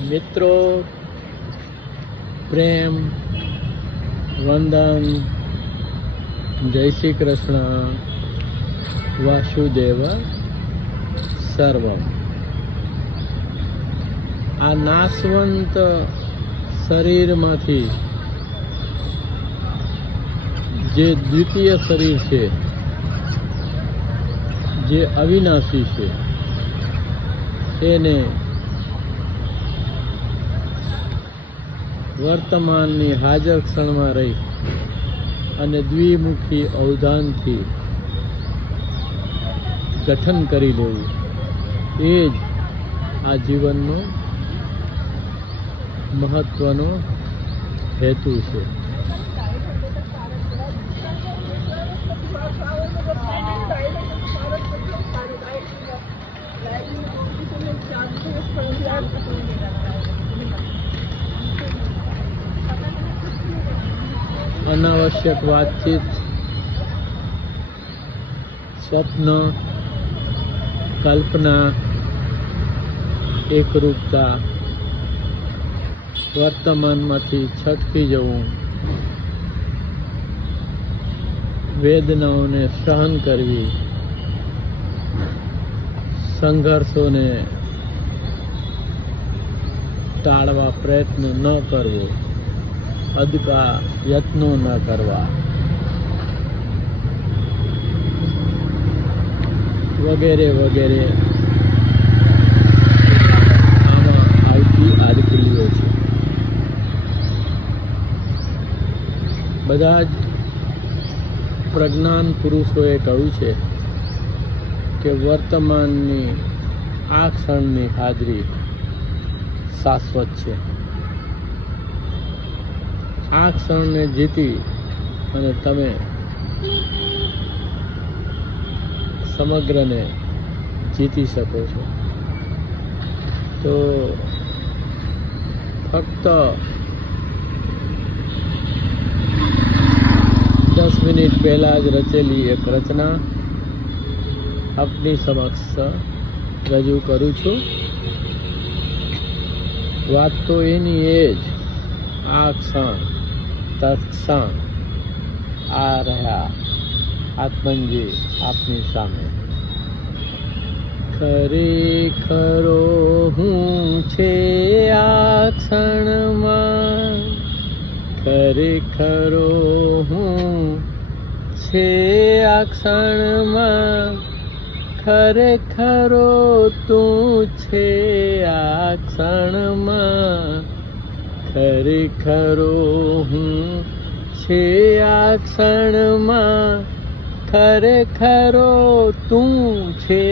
મિત્રો, પ્રેમ, વંદન, જય શ્રી કૃષ્ણ, વાસુદેવ સર્વમ. આ નાશવંત શરીરમાંથી જે દ્વિતીય શરીર છે, જે અવિનાશી છે, એને વર્તમાનની હાજર ક્ષણમાં રહી અને દ્વિમુખી અવધાનથી ગઠન કરી લેવું એ જ આ જીવનનો મહત્વનો હેતુ છે. અનાવશ્યક વાતચીત, સ્વપ્ન, કલ્પના, એકરૂપતા, વર્તમાનમાંથી છટકી જવું, વેદનાઓને સહન કરવી, સંઘર્ષોને ટાળવા પ્રયત્ન ન કરવો, અદકા યત્નો ન કરવા વગેરે વગેરે આમાં આવતી આડકલીઓ છે. બધા જ પ્રજ્ઞાન પુરુષોએ કહ્યું છે કે વર્તમાનની આ ક્ષણની હાજરી શાશ્વત છે. આ ક્ષણને જીતી અને તમે સમગ્રને જીતી શકો છો. તો ફક્ત 10 મિનિટ પહેલા જ રચેલી એક રચના આપની સમક્ષ રજૂ કરું છું. વાત તો એની એ જ, આ ક્ષણ તત્ક્ષણ આ રહ્યા આત્મનજી આપની સામે. ખરેખરો હું છે આ ક્ષણમાં, ખરેખરો હું છે આ ક્ષણમાં, ખરેખરો તું છે આ ક્ષણમાં, ખરેખરો હું છે આ ક્ષણમાં, ખરેખરો તું છે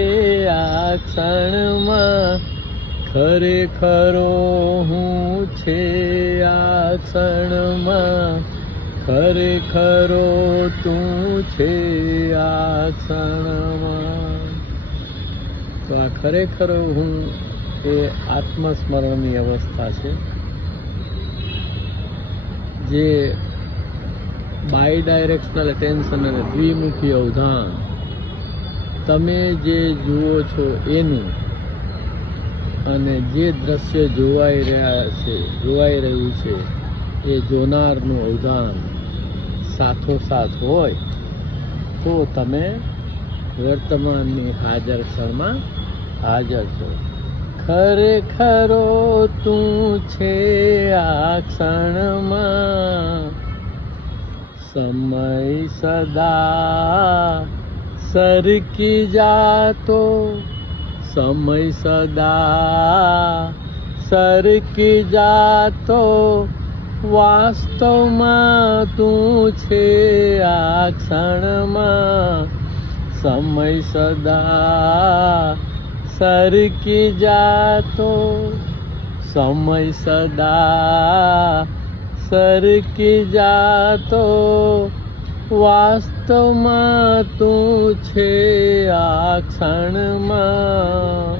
આ ક્ષણમાં, ખરેખરો હું છે આ ક્ષણમાં, ખરેખરો તું છે આ ક્ષણમાં. તો આ ખરેખરો હું એ આત્મસ્મરણની અવસ્થા છે, જે બાય ડાયરેક્શનલ અટેન્શન અને દ્વિમુખી અવધાન તમે જે જુઓ છો એનું અને જે દ્રશ્ય જોવાઈ રહ્યું છે એ જોનારનું અવધાન સાથોસાથ હોય તો તમે વર્તમાનની હાજર ક્ષણમાં હાજર છો. ખરેખરો તું છે આ ક્ષણમાં, સમય સદા સરકી જાતો, સમય સદા સરકી જાતો, વાસ્તવમાં તું છે આ ક્ષણમાં, સમય સદા સરકી જાતો, સમય સદા સરકી જાતો, વાસ્તવમાં તું છે આ ક્ષણમાં.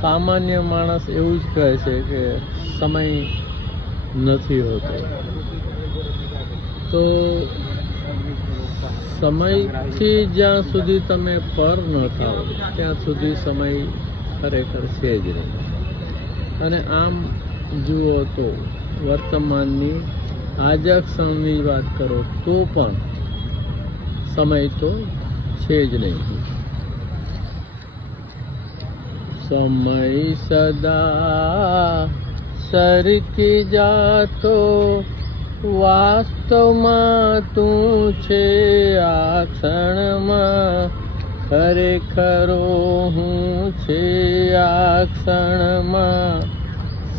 સામાન્ય માણસ એવું જ કહે છે કે સમય નથી હોતો. તો સમયથી જ્યાં સુધી તમે પર ન થાઓ ત્યાં સુધી સમય ખરેખર છે જ નહીં. અને આમ જુઓ તો વર્તમાનની આજક ક્ષણની વાત કરો તો પણ સમય તો છે જ નહીં. સમય સદા સરકી જાતો વાસ્તવમાં તું છે આ ક્ષણમાં, ખરેખરો હું છે આ ક્ષણમાં,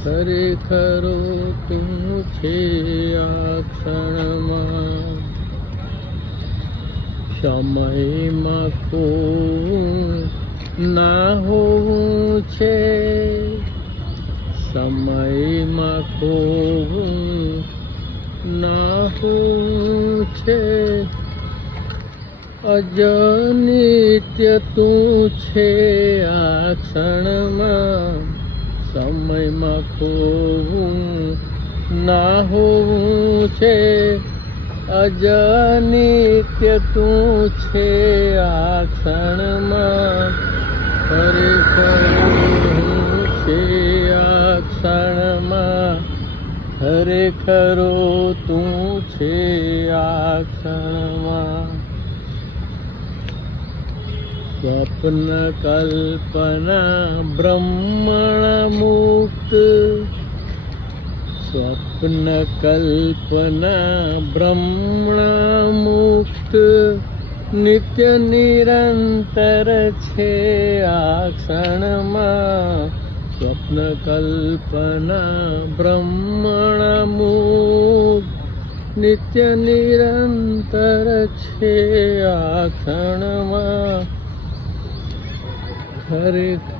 ખરેખરો તું છે આ ક્ષણમાં. સમયમાં કોઈ ના હોવું છે, સમયમાં કોઈ ના હોવું છે, અજનિત્ય તું છે આ ક્ષણમાં, સમયમાં કોઈ ના હોવું છે, અજનિત્ય તું છે આ ક્ષણમાં, ખરેખર હું છે આ ક્ષણમાં, ખરેખરો તું છે આ ક્ષણમાં. સ્વપ્ન કલ્પના બ્રહ્મણ મુક્ત, સ્વપ્ન કલ્પના બ્રહ્મણ મુક્ત, નિત્ય નિરંતર છે આ ક્ષણમાં, સ્વપ્ન કલ્પના બ્રહ્મણ મુક્ત, નિત્ય નિરંતર છે આ ક્ષણમાં, ખરેખર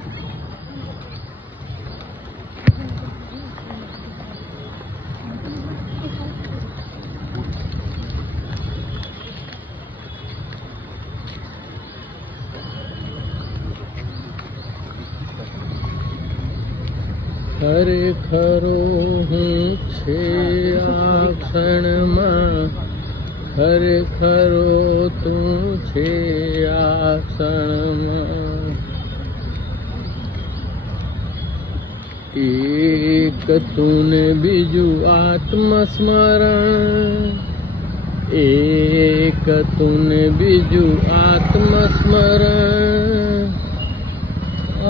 ખરેખરો હું છે આ ક્ષણમાં, ખરેખરો તું છે આ ક્ષણમાં. એક તું ને બીજું આત્મસ્મરણ, એક તું ને બીજું આત્મસ્મરણ,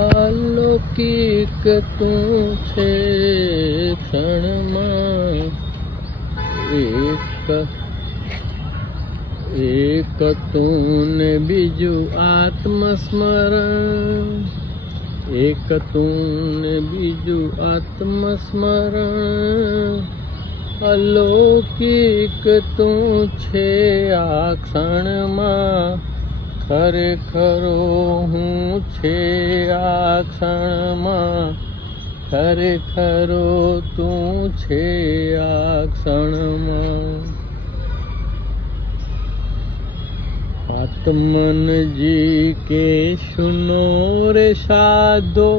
અલૌકિક તું છે ક્ષણમાં. એક તું ને બીજું આત્મસ્મરણ, એક તું ને બીજું આત્મસ્મરણ, અલૌકિક તું છે આ ક્ષણમાં, ખરેખરો હું છે આ ક્ષણમાં, ખરેખરો તું છે આ ક્ષણમાં. આત્મનજી કે સુનો રે સાધો,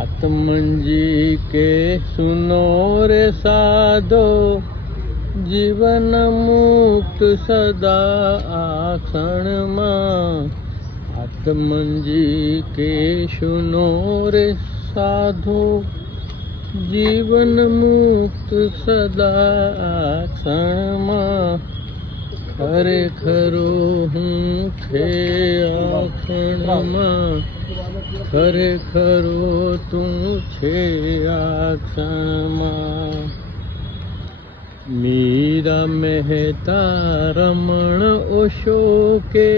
આત્મનજી કે સુનો રે સાધો, જીવન મુક્ત સદા આ ક્ષણમાં, આત્મનજી કે સુનો રે સાધો, જીવન મુક્ત સદા આ ક્ષણમાં, ખરેખરો હું છે આ ક્ષણમાં, ખરેખરો તું છે આ ક્ષણમાં. મીરા મહેતા રમણ ઓશો કે,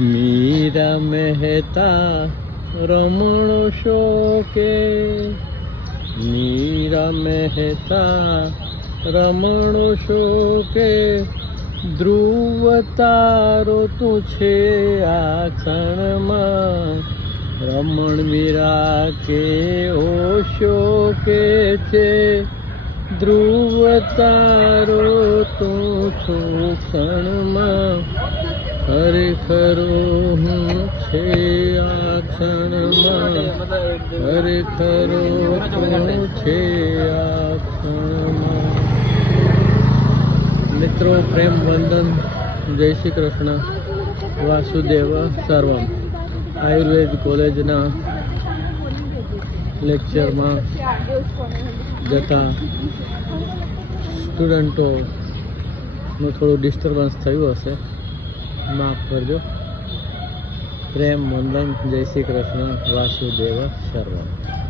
મીરા મહેતા રમણ ઓશો કે, મીરા મહેતા રમણ ઓશો કે, ધ્રુવ તારો તું છે આ ક્ષણમાં, રમણ મીરા કે ઓશો કે છે, ધ્રુવ તારો તું છું ક્ષણમાં, ખરેખરો હું છે આ ક્ષણમાં, ખરેખરો તું છે આ ક્ષણમાં. મિત્રો પ્રેમ વંદન, જય શ્રી કૃષ્ણ, વાસુદેવ સર્વમ. આયુર્વેદ કોલેજના લેક્ચરમાં જતા સ્ટુડન્ટોનું થોડું ડિસ્ટર્બન્સ થયું હશે, માફ કરજો. પ્રેમ વંદન, જય શ્રી કૃષ્ણ, વાસુદેવ શર્મા.